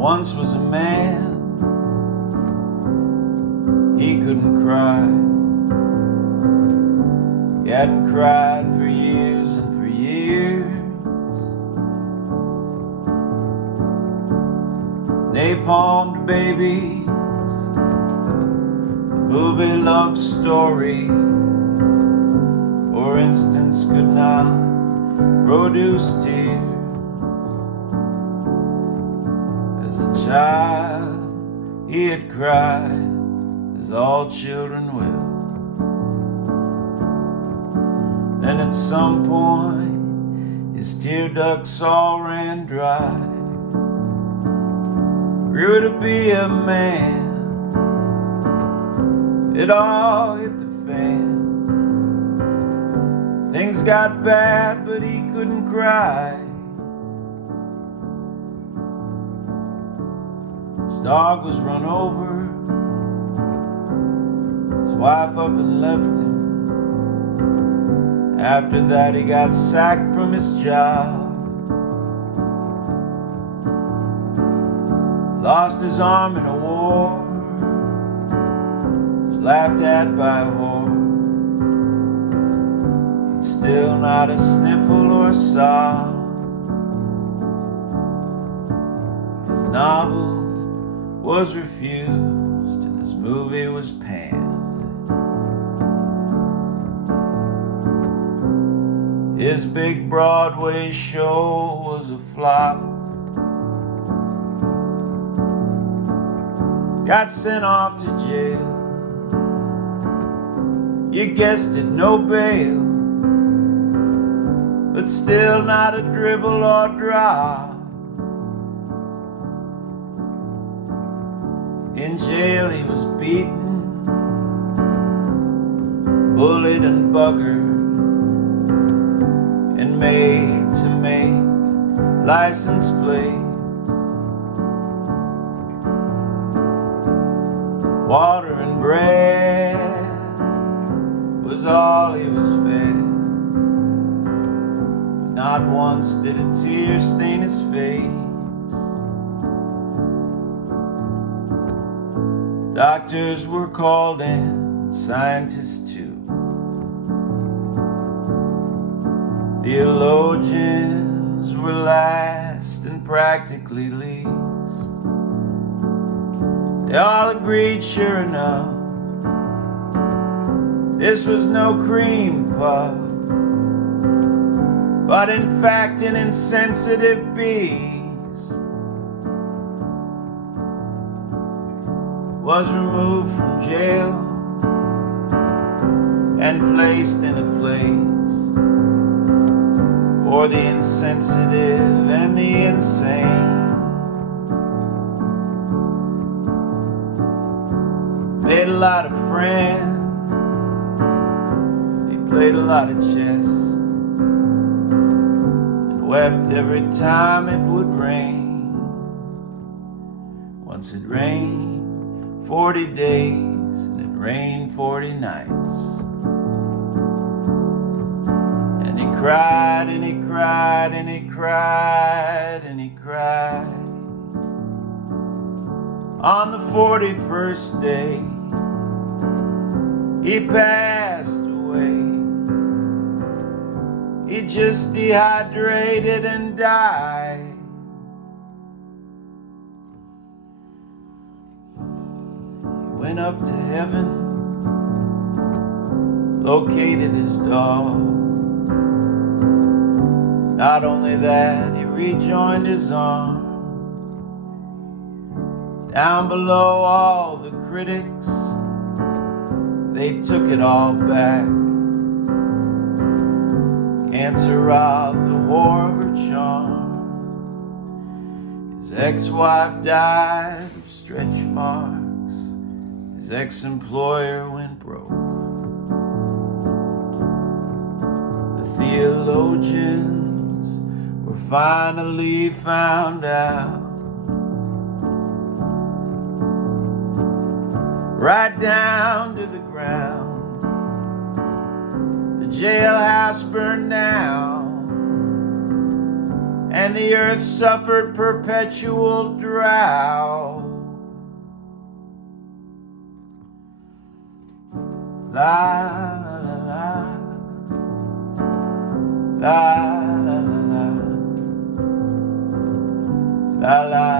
once was a man, he couldn't cry. He hadn't cried for years and for years. Napalmed babies, the movie love story, for instance, could not produce tears. As a child, he had cried, as all children will. Then at some point, his tear ducts all ran dry. Grew to be a man, it all hit the fan. Things got bad, but he couldn't cry. His dog was run over, his wife up and left him. After that he got sacked from his job. Lost his arm in a war, was laughed at by a whore. But still not a sniffle or a sob. His novel was refused and his movie was panned. His big Broadway show was a flop. Got sent off to jail. You guessed it, no bail. But still not a dribble or drop. In jail he was beaten, bullied and buggered, and made to make license plates. Water and bread was all he was fed, but not once did a tear stain his face. Doctors were called in, and scientists too. Theologians were last and practically least. They all agreed, sure enough, this was no cream puff, but in fact an insensitive beast. Was removed from jail and placed in a place for the insensitive and the insane. Made a lot of friends, he played a lot of chess, and wept every time it would rain. Once it rained 40 days, and it rained 40 nights. And he cried, and he cried, and he cried, and he cried. On the 41st day, he passed away. He just dehydrated and died. He went up to heaven, located his dog. Not only that, he rejoined his arm. Down below, all the critics, they took it all back. Cancer robbed the whore of her charm. His ex-wife died of stretch marks. His ex-employer went broke. The theologians were finally found out. Right down to the ground. The jailhouse burned down, and the earth suffered perpetual drought. La la la la, la la la la, la la.